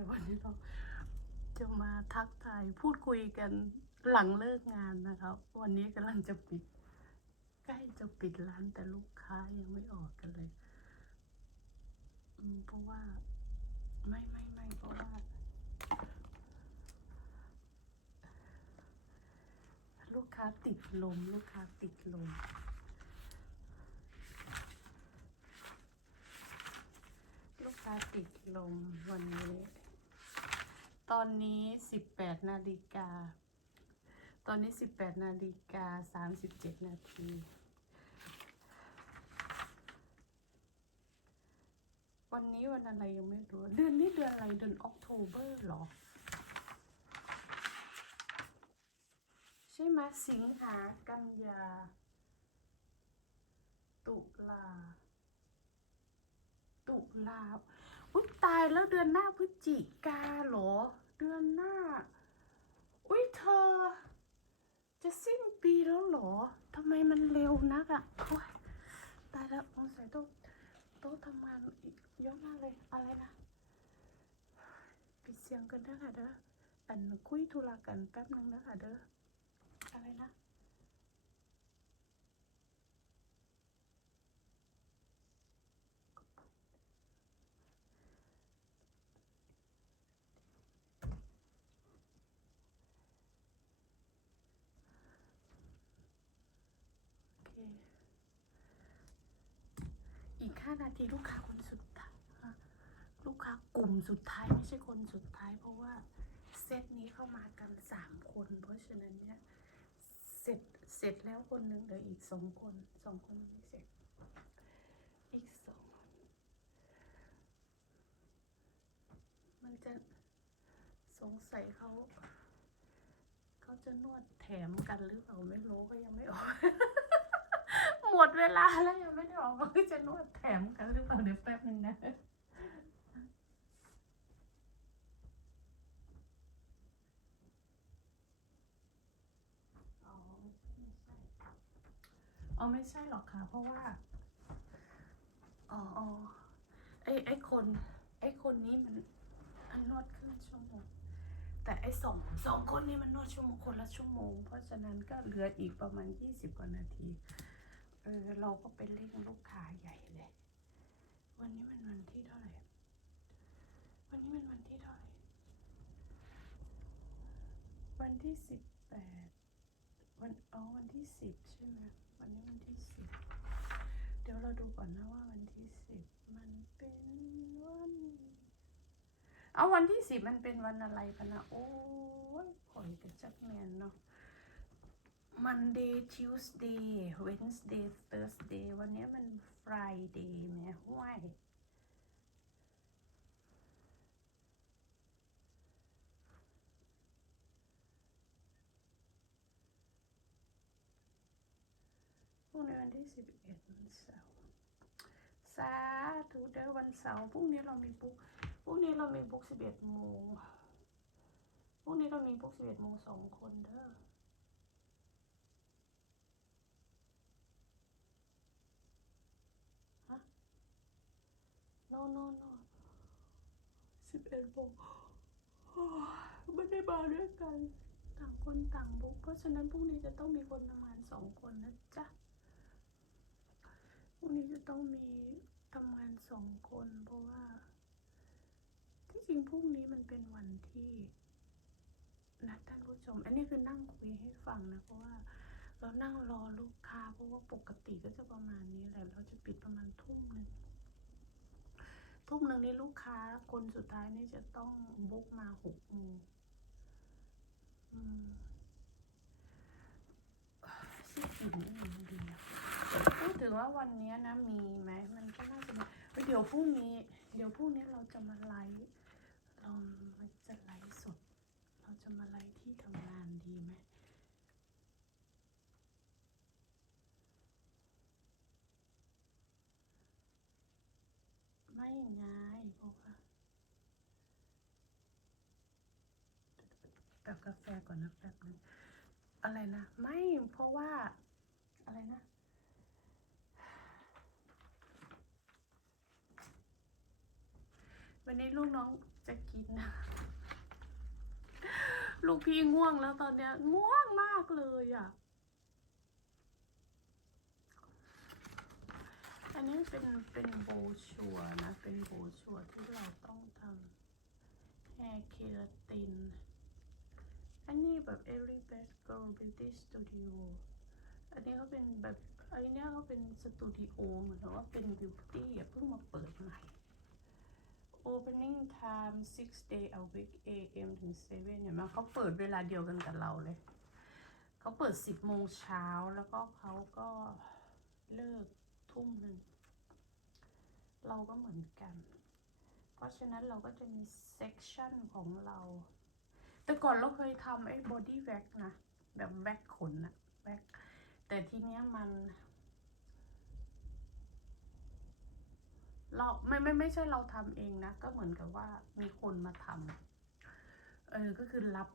ดี๋ยววันนี้เราจะมาทักทายพูดคุยกันหลังเลิกงานนะครับ วันนี้กำลังจะปิด ใกล้จะปิดร้านแต่ลูกค้ายังไม่ออกกันเลยเพราะว่าไม่ไม่ไม่เพราะว่าลูกค้าติดลม ลูกค้าติดลมลูกค้าติดลมวันนี้ ตอนนี้สิบแปดนาฬิกา ตอนนี้สิบแปดนาฬิกาสามสิบเจ็ดนาทีวันนี้วันอะไรยังไม่รู้ เดือนนี้เดือนอะไรเดือนออกโทเบอร์หรอ ใช่ไหมสิงหากันยา ตุลา ตุลาอุ้ยตายแล้วเดือนหน้าพฤศจิกาเหรอ เดือนหน้า อุ้ยเธอ จะสิ้นปีแล้วเหรอทำไมมันเร็วนักอะ่ะตายแล้วสงสัยต้องโต๊ะทำงานอีกเยอะมากเลยอะไรนะปิดเสียงกันนะคะเด้ออันคุยธุระกันแป๊บนึงนะคะเด้ออะไรนะ 5 นาทีลูกค้าคนสุดท้ายลูกค้ากลุ่มสุดท้ายไม่ใช่คนสุดท้าย เพราะว่าเซตนี้เข้ามากันสามคน เพราะฉะนั้นเนี่ยเสร็จเสร็จแล้วคนหนึ่งเหลืออีกสองคนสองคนไม่เสร็จ อีกสองมันจะสงสัยเขาเขาจะนวดแถมกันหรือเปล่าไม่รู้ก็ยังไม่ออก หมดเวลาแล้วยังไม่ได้ออกว่าจะนวดแถมกันหรือเปล่าเดี๋ยวแป๊บนึงนะอ๋อไม่ใช่อ๋อไม่ใช่หรอกค่ะ เพราะว่า อ๋ออ๋อไอไอคน ไอคนนี้มันมันนวดครึ่งชั่วโมง แต่ไอสองสองคนนี้มันนวดชั่วโมงคนละชั่วโมง เพราะฉะนั้นก็เหลืออีกประมาณยี่สิบกว่านาที เออ เราก็ไปเร่งลูกค้าใหญ่เลย วันนี้มันวันที่เท่าไหร่ วันนี้มันวันที่เท่าไหร่ วันที่สิบแปดวันอ๋อวันที่สิบใช่ไหมวันนี้วันที่สิบเดี๋ยวเราดูก่อนนะว่าวันที่สิบมันเป็นวันเอาวันที่สิบมันเป็นวันอะไรกันนะโอ้ยข่อยกับจักแมนเนาะ Monday Tuesday Wednesday Thursday วันนี้มัน Friday แหม่ห้วยพรุ่งนี้วันที่สิบเอ็ดวันเสาร์สาธุเด้อวันเสาร์พรุ่งนี้เรามีบุ๊กพรุ่งนี้เรามีบุ๊กสิบเอ็ดโมงพรุ่งนี้เรามีบุ๊กสิบเอ็ดโมงสองคนเด้อ no no no สิบเอ็ดโมงไม่ได้มาด้วยกัน ต่างคนต่างบุก เพราะฉะนั้นพรุ่งนี้จะต้องมีคนทำงานสองคนนะจ๊ะพรุ่งนี้จะต้องมีทำงานสองคน เพราะว่า ที่จริงพรุ่งนี้มันเป็นวันที่นะท่านผู้ชม อันนี้คือนั่งคุยให้ฟังนะเพราะว่าเรานั่งรอลูกค้าเพราะว่าปกติก็จะประมาณนี้แหละเราจะปิดประมาณทุ่มหนึ่ง ทุ่มหนึ่งนี่ลูกค้าคนสุดท้ายนี่จะต้องบุ๊กมาหกโมงอืมชื่ออิ่มนี่มดีพูดถึงว่าวันนี้นะมีไหมมันก็น่าจะมีเดี๋ยวพรุ่งนี้ เดี๋ยวพรุ่งนี้เราจะมาไลฟ์เรามันจะไลฟ์สด เราจะมาไลฟ์ที่ทำงานดีไหมง่ายเพราะว่า กับกาแฟก่อนนะแป๊บนึงอะไรนะไม่เพราะว่าอะไรนะวันนี้ลูกน้องจะกินนะลูกพี่ง่วงแล้วตอนเนี้ย ง่วงมากเลยอะ่ะ อันนี้เป็นเป็นโบชัวนะ เป็นโบชัวที่เราต้องทำแฮร์เคราติน อันนี้แบบ Every Best Girl Beauty Studio อันนี้เขาเป็นแบบไอ้เนี้ยเขาเป็นสตูดิโอเหมือนว่าเป็นบิวตี้อะเพิ่งมาเปิดใหม่ Opening time 6 day a week AM ถึง7เห็นไหมเขาเปิดเวลาเดียวกันกับเราเลย เขาเปิด 10 โมงเช้าแล้วก็เขาก็เลิกทุ่มหนึ่ง เราก็เหมือนกัน เพราะฉะนั้นเราก็จะมีเซ c ชันของเรา แต่ก่อนเราเคยทำไอ้บอดี้แว็กนะ แบบแว็กขนอะแว็ก แต่ทีเนี้ยมัน เราไม่ไม่ไม่ใช่เราทำเองนะ ก็เหมือนกับว่ามีคนมาทำเออ ก็คือรับ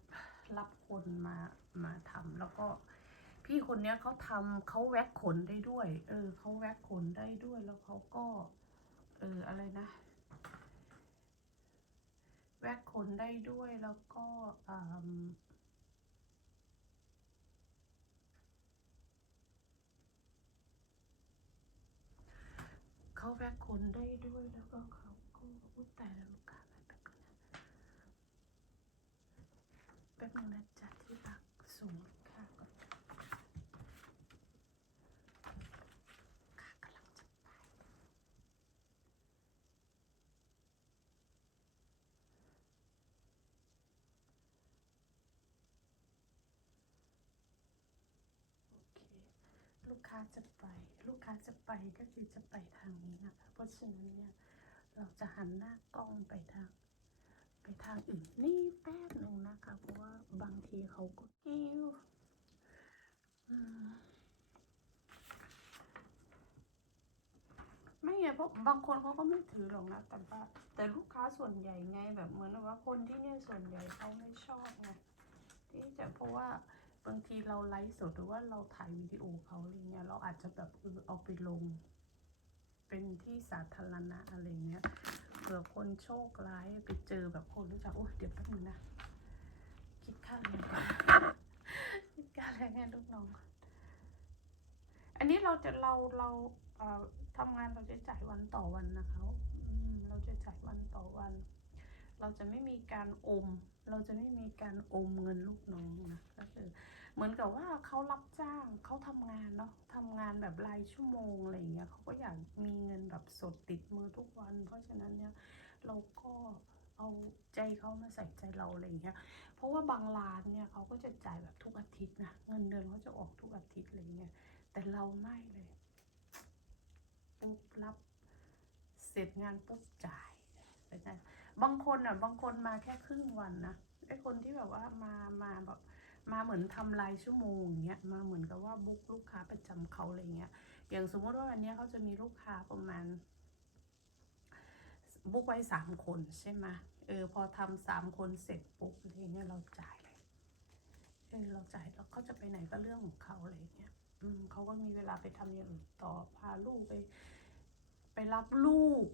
รับคนมามาทำแล้วก็พี่คนเนี้ยเขาทำเขาแว็กขนได้ด้วย เออเขาแว็กขนได้ด้วยแล้วเขาก็ เอออะไรนะ แว็กขนได้ด้วยแล้วก็เขาแว็กขนได้ด้วยแล้วก็เขาก็อุ้ยแต่แล้วลูกค้าแป๊บนึงนะแป๊บนึงนะจ๊ะที่รักส่งลูกค้าก่อนค่ะกำลังจะไป โอเค ลูก ค้าจะไป ลูกค้าจะไปก็คือจะไปทางนี้นะคะ เพราะฉะนั้นเนี่ยเราจะหันหน้ากล้องไปทางไปทางอื่นนี่แป๊บหนึ่งนะคะ เพราะว่าบางทีเขาก็กิ้วไม่ไงเพราะบางคนเขาก็ไม่ถือหรอกนะแต่ว่าแต่ลูกค้าส่วนใหญ่ไงแบบเหมือนว่าคนที่เนี่ยส่วนใหญ่เขาไม่ชอบไงที่จะเพราะว่า บางทีเราไลฟ์สดหรือว่าเราถ่ายวิดีโอเขาอะไรเงี้ยเราอาจจะแบบเออเอาไปลง เป็นที่สาธารณะอะไรเงี้ยเผื่อคนโชคร้ายไปเจอแบบคนรู้จักโอ้เดี๋ยวแป๊บนึงนะคิดค่าแรงก่อนคิดค่าแรงให้ลูกน้องอนอันนี้เราจะเราเราเอ่อทำงานเราจะจ่ายวันต่อวันนะคะอืมเราจะจ่ายวันต่อวัน เราจะไม่มีการอม เราจะไม่มีการอมเงินลูกน้องนะก็คือเหมือนกับว่าเขารับจ้างเขาทำงานเนาะทำงานแบบรายชั่วโมงอะไรอย่างเงี้ยเขาก็อยากมีเงินแบบสดติดมือทุกวัน เพราะฉะนั้นเนี่ยเราก็เอาใจเขามาใส่ใจเราอะไรอย่างเงี้ย เพราะว่าบางร้านเนี่ยเขาก็จะจ่ายแบบทุกอาทิตย์นะ เงินเดือนเขาจะออกทุกอาทิตย์อะไรเงี้ย แต่เราไม่เลยปุ๊บรับเสร็จงานปุ๊บจ่ายเป็นไง บางคนอะบางคนมาแค่ครึ่งวันนะไอคนที่แบบว่ามามาแบบมาเหมือนทำรายชั่วโมงอย่างเงี้ยมาเหมือนกับว่าบุ๊กลูกค้าประจำเขาอะไรเงี้ยอย่างสมมติว่าวันเนี้ยเขาจะมีลูกค้าประมาณบุ๊กไว้สามคนใช่ไหมเออพอทำสามคนเสร็จปุ๊บอะไรเงี้ยเราจ่ายเลยเออเราจ่ายแล้วเขาจะไปไหนก็เรื่องของเขาอะไรเงี้ยอืมเขาก็มีเวลาไปทำอย่างอื่นต่อพาลูกไป ไปรับลูก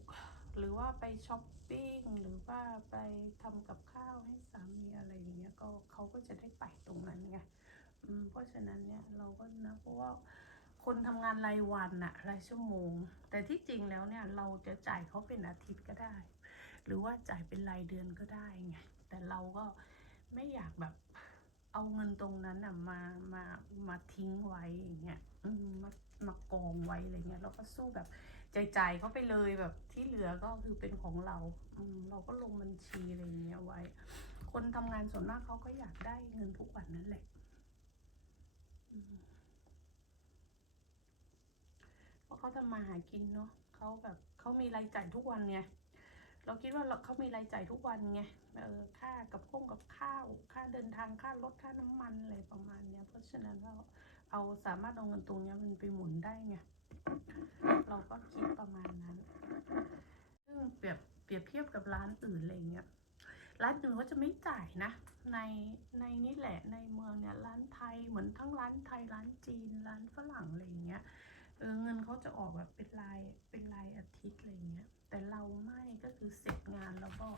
หรือว่าไปช้อปปิ้งหรือว่าไปทำกับข้าวให้สามีอะไรอย่างเงี้ยก็เขาก็จะได้ไปตรงนั้นไงเพราะฉะนั้นเนี่ยเราก็นะเพราะว่าคนทำงานรายวันอะรายชั่วโมง แต่ที่จริงแล้วเนี่ยเราจะจ่ายเขาเป็นอาทิตย์ก็ได้ หรือว่าจ่ายเป็นรายเดือนก็ได้ไงแต่เราก็ไม่อยากแบบเอาเงินตรงนั้นอะมามามาทิ้งไว้อย่างเงี้ยมามากองไว้อะไรเงี้ยเราก็สู้แบบ จ่ายๆเขาไปเลยแบบที่เหลือก็คือเป็นของเราอืเราก็ลงบัญชีอะไรอย่างเงี้ยไว้ คนทำงานส่วนมากเขาก็อยากได้เงินทุกวันนั่นแหละเพราะเขาทำมาหากินเนาะเขาแบบเขามีรายจ่ายทุกวันไงเราคิดว่าเราเขามีรายจ่ายทุกวันไงเออค่ากับข้งกับข้าว ค่าเดินทางค่ารถค่าน้ำมันอะไรประมาณเนี้ย เพราะฉะนั้นเราเอาสามารถเอาเงินตรงเนี้ยมันไปหมุนได้ไง เราก็คิดประมาณนั้น ซึ่งเปรียบเปรียบเทียบกับร้าน อื่นอะไรเงี้ยร้านอื่นเขาจะไม่จ่ายนะ ในในนี่แหละในเมืองเนี่ยร้านไทยเหมือนทั้งร้านไทยร้านจีนร้านฝรั่งอะไรเงี้ยเออเงินเขาจะออกแบบเป็นรายเป็นรายอาทิตย์อะไรเงี้ย แต่เราไม่ก็คือเสร็จงานแล้วก็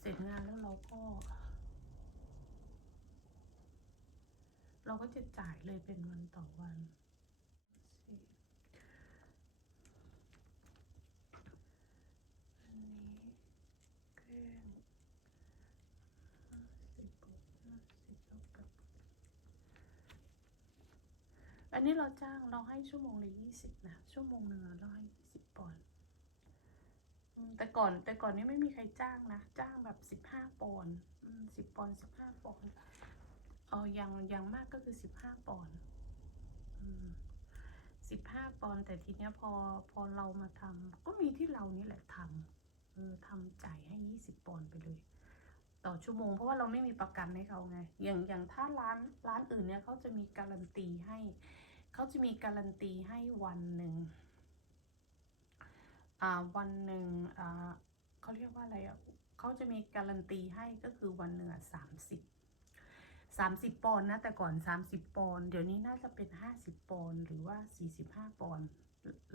เสร็จงานแล้วเราก็ เราก็จะจ่ายเลยเป็นวันต่อวันสิอันนี้แกล้งห้าสิบบวกห้าสิบเท่ากับ อันนี้เราจ้างเราให้ชั่วโมงละยี่สิบนะ ชั่วโมงหนึ่งเราให้ยี่สิบปอนด์แต่ก่อนแต่ก่อนนี้ไม่มีใครจ้างนะ จ้างแบบสิบห้าปอนด์สิบปอนด์สิบห้าปอนด์เอออย่างอย่างมากก็คือสิบห้าปอนด์สิบห้าปอนด์แต่ทีเนี้ยพอพอเรามาทำก็มีที่เรานี่แหละทำเออทำจ่ายให้ยี่สิบปอนด์ไปเลย ต่อชั่วโมงเพราะว่าเราไม่มีประกันให้เขาไง อย่างอย่างถ้าร้านร้านอื่นเนี่ยเขาจะมีการันตีให้ เขาจะมีการันตีให้วันหนึ่งอ่าวันหนึ่งอ่าเขาเรียกว่าอะไรอะเขาจะมีการันตีให้ก็คือวันหนึ่งอะสามสิบสามสิบปอนด์นะแต่ก่อนสามสิบปอนด์เดี๋ยวนี้น่าจะเป็นห้าสิบปอนด์หรือว่าสี่สิบห้าปอนด์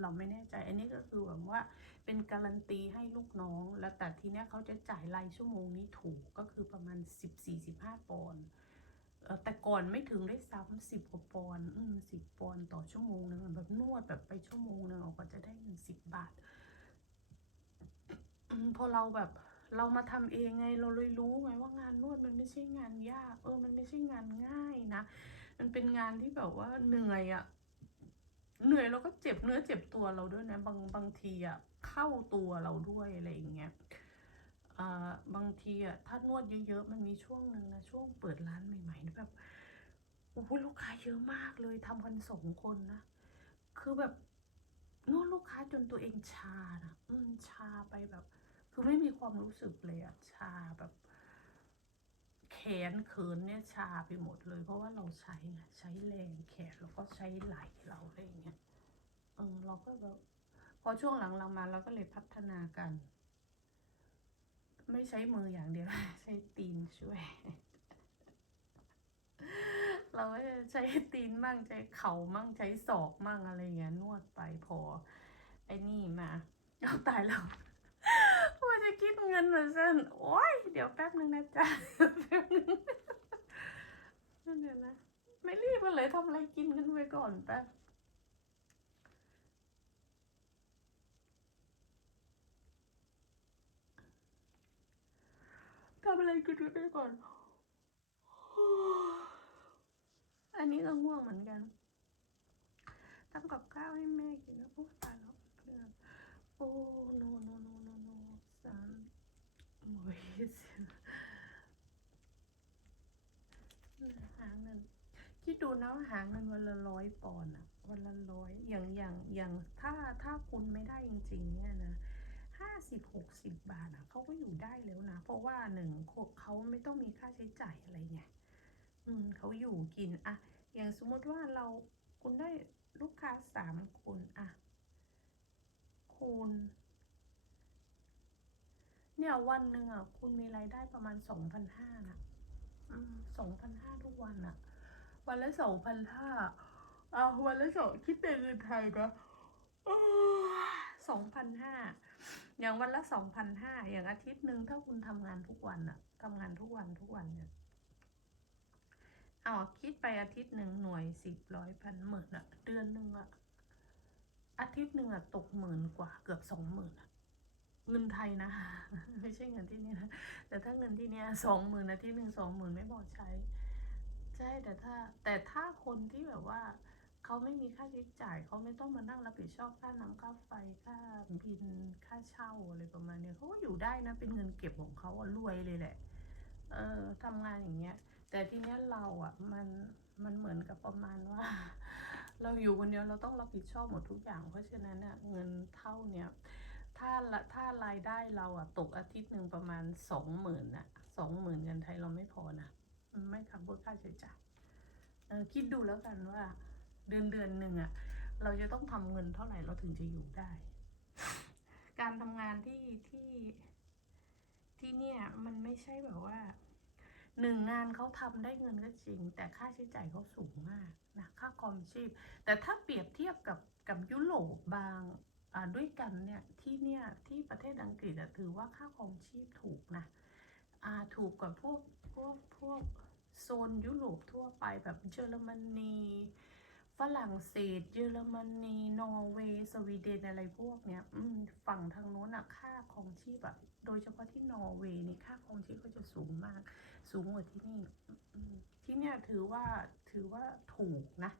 เราไม่แน่ใจ อันนี้ก็คือแบบว่าเป็นการันตีให้ลูกน้อง แล้วแต่ทีเนี้ยเขาจะจ่ายรายชั่วโมงนี้ถูกก็คือประมาณสิบสี่สิบห้าปอนด์ แต่ก่อนไม่ถึงได้ซ้ำสิบกว่าปอนด์สิบปอนด์ต่อชั่วโมงนึงแบบนวดแบบไปชั่วโมงนึงเราก็จะได้เงินสิบบาทพอเราแบบเรามาทำเองไงเราเลยรู้ไงว่างานนวดมันไม่ใช่งานยาก เออ มันไม่ใช่งานง่ายนะ มันเป็นงานที่แบบว่าเหนื่อยอะเหนื่อยแล้วก็เจ็บเนื้อเจ็บตัวเราด้วยนะบางบางทีอะเข้าตัวเราด้วยอะไรอย่างเงี้ย บางทีอะถ้านวดเยอะๆ มันมีช่วงหนึ่งนะช่วงเปิดร้านใหม่ๆนี่แบบโอ้โหลูกค้าเยอะมากเลยทำกันสองคนนะคือแบบนวดลูกค้าจนตัวเองชานะอืมชาไปแบบ คือไม่มีความรู้สึกเลยอะชาแบบ แขนเขินเนี่ยชาไปหมดเลย เพราะว่าเราใช้ไงใช้แรงแขนแล้วก็ใช้ไหล่เราอะไรอย่างเงี้ยเออเราก็แบบพอช่วงหลังเรามาเราก็เลยพัฒนากัน ไม่ใช้มืออย่างเดียว ใช้ตีนช่วย เราก็จะใช้ตีนมั่งใช้เข่ามั่งใช้ศอกมั่งอะไรเงี้ยนวดไปพอ ไอ้นี่มาเอาตายแล้วว่าจะคิดเงินเหมือนกันโอ้ยเดี๋ยวแป๊บนึงนะจ๊ะแป๊บนึงเดี๋ยวนะ ไม่รีบกันเลยทำอะไรกินกันไปก่อนแป๊บ ทำอะไรกินกันไปก่อน อันนี้ก็ง่วงเหมือนกันทำกับข้าวให้แม่กินแล้วโอ้ตายแล้วเพื่อนโอ้โนโนโนโนโนสามโอ้ยหาเงินคิดดูนะหาเงินวันละร้อยปอนด์อะวันละร้อยอย่างอย่างอย่างถ้าถ้าคุณไม่ได้จริง ๆ เนี่ยนะ ห้าสิบหกสิบบาทอะเขาก็อยู่ได้แล้วนะ เพราะว่าหนึ่งเขาไม่ต้องมีค่าใช้จ่ายอะไรไงอืมเขาอยู่กินอะอย่างสมมติว่าเราคุณได้ลูกค้าสามคนอะคูณเนี่ยวันหนึ่งอะคุณมีรายได้ประมาณสองพันห้านะอืมสองพันห้าทุกวันอะวันละสองพันห้าเอาวันละสองคิดเป็นเงินไทยก็สองพันห้า อย่างวันละสองพันห้าอย่างอาทิตย์หนึ่งถ้าคุณทำงานทุกวันอะทำงานทุกวันทุกวันเนี่ยเอาคิดไปอาทิตย์หนึ่งหน่วยสิบร้อยพันหมื่นอะเดือนหนึ่งอะอาทิตย์หนึ่งอะตกหมื่นกว่าเกือบสองหมื่นอะเงินไทยนะ ไม่ใช่เงินที่นี่นะ แต่ถ้าเงินที่เนี้ยสองหมื่นอาทิตย์หนึ่งสองหมื่นไม่พอใช้ ใช่แต่ถ้าแต่ถ้าคนที่แบบว่า เขาไม่มีค่าใช้จ่ายเขาไม่ต้องมานั่งรับผิดชอบค่าน้ำค่าไฟค่าบินค่าเช่าอะไรประมาณเนี้ยเขาอยู่ได้นะเป็นเงินเก็บของเขาอะรวยเลยแหละ เออทำงานอย่างเงี้ย แต่ทีเนี้ยเราอะมันมันเหมือนกับประมาณว่า เราอยู่คนเดียวเราต้องรับผิดชอบหมดทุกอย่าง เพราะฉะนั้นอะเงินเท่าเนี้ยถ้าถ้ารายได้เราอะตกอาทิตย์หนึ่งประมาณสองหมื่นอะสองหมื่นเงินไทยเราไม่พอนะมันไม่คับเบอร์ค่าใช้จ่ายเออคิดดูแล้วกันว่า เดือนเดือนหนึ่งอะเราจะต้องทำเงินเท่าไหร่เราถึงจะอยู่ได้ การทำงานที่ที่ที่เนี่ยมันไม่ใช่แบบว่าหนึ่งงานเขาทำได้เงินก็จริง แต่ค่าใช้จ่ายเขาสูงมากนะค่าคอมชีพ แต่ถ้าเปรียบเทียบกับกับยุโรปบางอ่าด้วยกันเนี่ยที่เนี่ยที่ประเทศอังกฤษอะถือว่าค่าครองชีพถูกนะอ่าถูกกว่าพวกพวกพวกโซนยุโรปทั่วไปแบบเยอรมนี ฝรั่งเศส เยอรมนีนอร์เวย์สวีเดนอะไรพวกเนี้ยอืมฝั่งทางโน้นอะค่าของชีพแบบโดยเฉพาะที่นอร์เวย์นี่ค่าของชีพก็จะสูงมาก สูงกว่าที่นี่ที่เนี่ยถือว่าถือว่าถูกนะ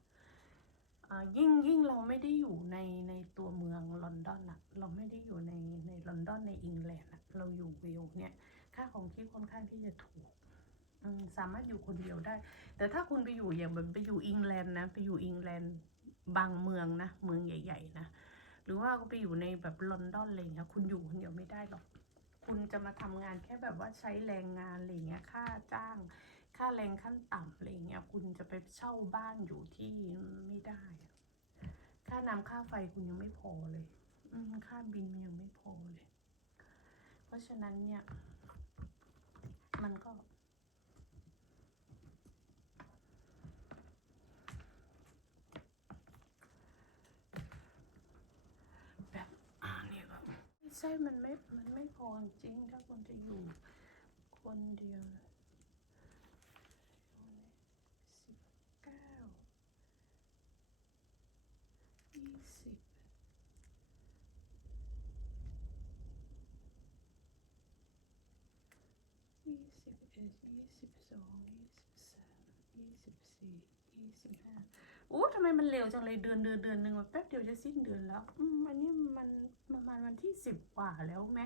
ยิ่งยิ่งเราไม่ได้อยู่ในในตัวเมืองลอนดอนอะเราไม่ได้อยู่ในในลอนดอนในอังกฤษอะเราอยู่เวลเนี่ย ค่าของชีพค่อนข้างที่จะถูก สามารถอยู่คนเดียวได้ แต่ถ้าคุณไปอยู่อย่างแบบไปอยู่อังกฤษนะไปอยู่อังกฤษบางเมืองนะเมืองใหญ่ ๆ นะหรือว่าก็ไปอยู่ในแบบลอนดอนอะไรเงี้ยคุณอยู่คนเดียวไม่ได้หรอก คุณจะมาทำงานแค่แบบว่าใช้แรงงานอะไรเงี้ยค่าจ้าง ค่าแรงขั้นต่ำอะไรเงี้ยคุณจะไปเช่าบ้านอยู่ที่ไม่ได้ ค่าน้ำค่าไฟคุณยังไม่พอเลย อืค่าบินมันยังไม่พอเลย เพราะฉะนั้นเนี่ย มันก็ แบบอ่าเนี่ยแบบไม่ใช่มันไม่ มันไม่พอจริง ถ้าคุณจะอยู่คนเดียวสิบเก้ายี่สิบยี่สิบเอ็ดยี่สิบสองยี่สิบสามยี่สิบสี่ยี่สิบห้า โอ้ทำไมมันเร็วจังเลยเดือนเดือนเดือนหนึ่งมันแป๊บเดียวจะสิ้นเดือนแล้วอืมอันนี้มันประมาณวันที่สิบกว่าแล้วไหม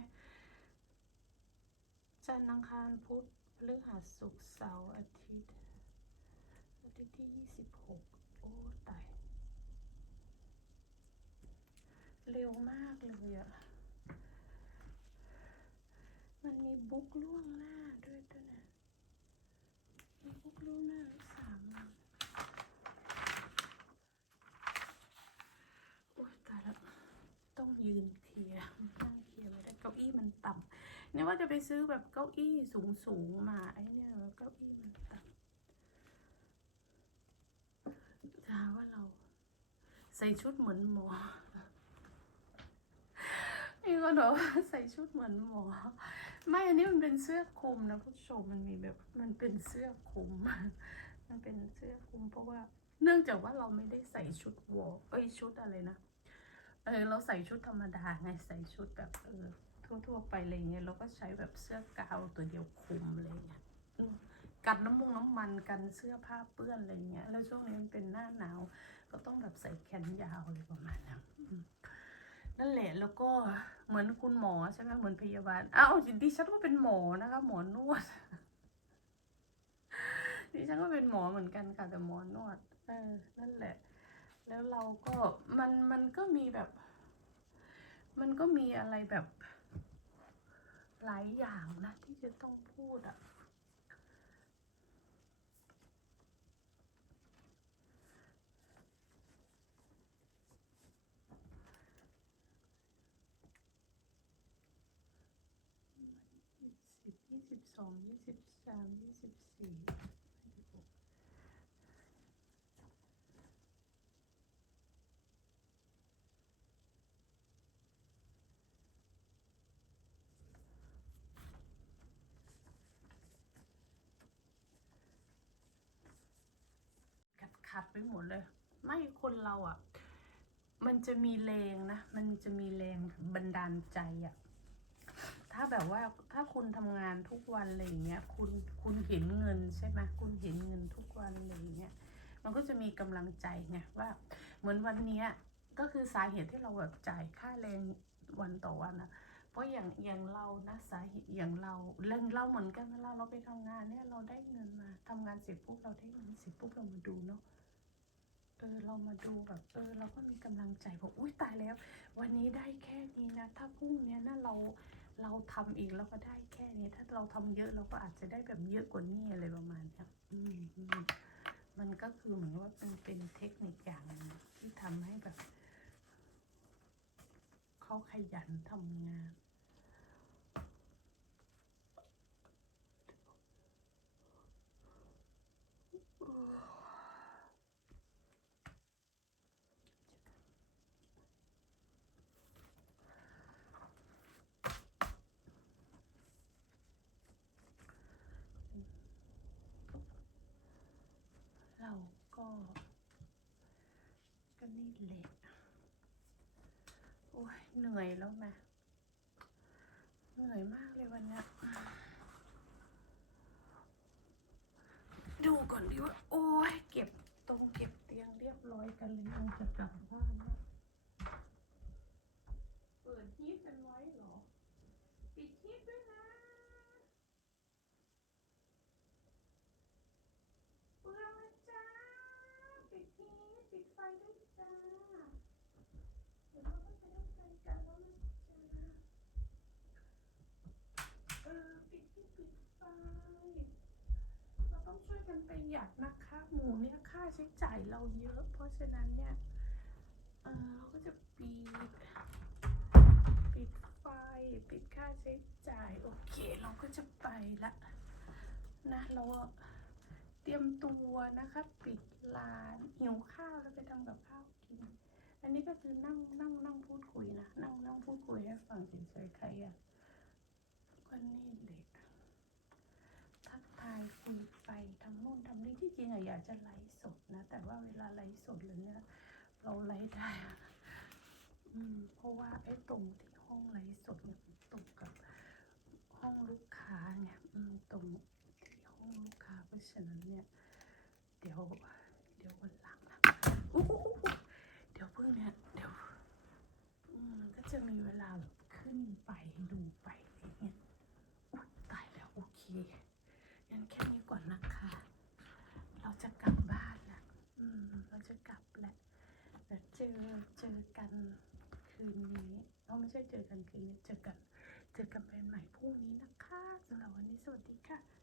จันทร์อังคารพุธพฤหัสศุกร์เสาร์อาทิตย์อาทิตย์ที่ยี่สิบหกโอ้ตายเร็วมากเลยอะมันมีบุ๊กล่วงหน้าด้วยด้วยนะมีบุ๊กล่วงหน้าสามวัน โอ๊ยตายแล้ว ต้อง ยืนเคลียร์นั่งเคลียร์ไม่ได้เก้าอี้มันต่ำเนี่ยว่าจะไปซื้อแบบเก้าอี้สูงสูงๆมาไอ้เนี่ยเก้าอี้มันต่ำถาว่าเรา ใส่ชุดเหมือนหมอมีคนบอกว่าใส่ชุดเหมือนหมอ ไม่อันนี้มันเป็นเสื้อคลุมนะผู้ชมมันมีแบบมันเป็นเสื้อคลุมมันเป็นเสื้อคลุมเพราะว่า เนื่องจากว่าเราไม่ได้ใส่ชุดวอร์เอ้ยชุดอะไรนะ เออเราใส่ชุดธรรมดาไงใส่ชุดแบบเออทั่วๆไปอะไรเงี้ยเราก็ใช้แบบเสื้อกาวตัวเดียวคลุมอะไรเงี้ยกันน้ำมูกน้ำมันกันเสื้อผ้าเปื้อนอะไรเงี้ย แล้วช่วงนี้มันเป็นหน้าหนาว ก็ต้องแบบใส่แขนยาวอะไรประมาณนั้นนั่นแหละแล้วก็เหมือนคุณหมอใช่ไหมเหมือนพยาบาลอ้าวดิฉันก็เป็นหมอนะคะ หมอนวดดิฉันก็เป็นหมอเหมือนกันค่ะแต่หมอนวด เออ นั่นแหละ แล้วเราก็มันมันก็มีแบบ มันก็มีอะไรแบบ หลายอย่างนะ ที่จะต้องพูดอะ่ะยี่สิบสิบสองยี่สิบสามยี่สิบสี่ยี่สิบหก ขัดไปหมดเลย ไม่คนเราอะ มันจะมีแรงนะ มันจะมีแรงบันดาลใจอะ ถ้าแบบว่าถ้าคุณทำงานทุกวันอะไรอย่างเงี้ย คุณคุณเห็นเงินใช่ไหมคุณเห็นเงินทุกวันอะไรอย่างเงี้ย มันก็จะมีกำลังใจไงว่า เหมือนวันเนี้ยก็คือสาเหตุที่เราแบบจ่ายค่าแรงวันต่อวันอะเพราะอย่างอย่างเรานะสาเหตุอย่างเราเรื่องเราเหมือนกันเวลาเราไปทำงานเนี่ยเราได้เงินมาทำงานเสร็จปุ๊บเราได้เงินเสร็จปุ๊บเรามาดูเนาะ เออเรามาดูแบบเออเราก็มีกำลังใจบอกอุ้ยตายแล้ว วันนี้ได้แค่นี้นะ ถ้าพรุ่งนี้นะเราเราทำอีกเราก็ได้แค่นี้ ถ้าเราทำเยอะเราก็อาจจะได้แบบเยอะกว่านี้อะไรประมาณเนี้ยอืมมันก็คือเหมือนว่าเป็นเป็นเทคนิคอย่างนึงที่ทำให้แบบเขาขยันทำงาน เละโอ้ยเหนื่อยแล้วนะเหนื่อยมากเลยวันนี้ดูก่อนดีว่า โอ้ยเก็บตรงเก็บเตียงเรียบร้อยกันเลยเราจะกลับบ้านแล้วเปิดที่กันไว้เหรอ ปิดฮีทด้วยนะ เปลืองเลยจ้า ปิดฮีทปิดไฟด้วยจ้า เดี๋ยวเราก็จะได้ไปกันแล้วนะจ้าเออ ปิดฮีทปิดไฟ เรา ต้องช่วยกันประหยัดนะคะหมูเนี่ยค่าใช้จ่ายเราเยอะ เพราะฉะนั้นเนี่ยเออเราก็จะปิดปิดไฟปิดค่าใช้จ่ายโอเคเราก็จะไปละนะเราเตรียมตัวนะคะปิดร้านหิวข้าวแล้วไปทำกับข้าวกิน อันนี้ก็คือนั่งนั่งนั่งพูดคุยนะนั่งนั่งพูดคุยให้ฟังเฉยๆใครอะก็นี่เด็กทักทายคุยไปทำโน่นทำนี่ที่จริงอะอยากจะไลฟ์สดนะ แต่ว่าเวลาไลฟ์สดเลยเนี่ยเราไลฟ์ได้อะอืมเพราะว่าไอ้ตรงที่ห้องไลฟ์สดเนี่ยตรงกับห้องลูกค้าไงอืมตรงที่ห้องลูกค้าเพราะฉะนั้นเนี่ย เดี๋ยววันหลังนะอู้หูหูหูเดี๋ยวเพิ่งเนี่ย เดี๋ยว อืมก็จะมีเวลาแบบขึ้นไปดูไปอะไรเงี้ยอุ๊ยตายแล้วโอเค งั้นแค่นี้ก่อนนะคะ เราจะกลับบ้านละอืม เราจะกลับแหละเดี๋ยวเจอ เจอกันคืนนี้เรา ไม่ใช่เจอกันคืนนี้เจอกันเจอกันใหม่พรุ่งนี้นะคะสำหรับวันนี้สวัสดีค่ะ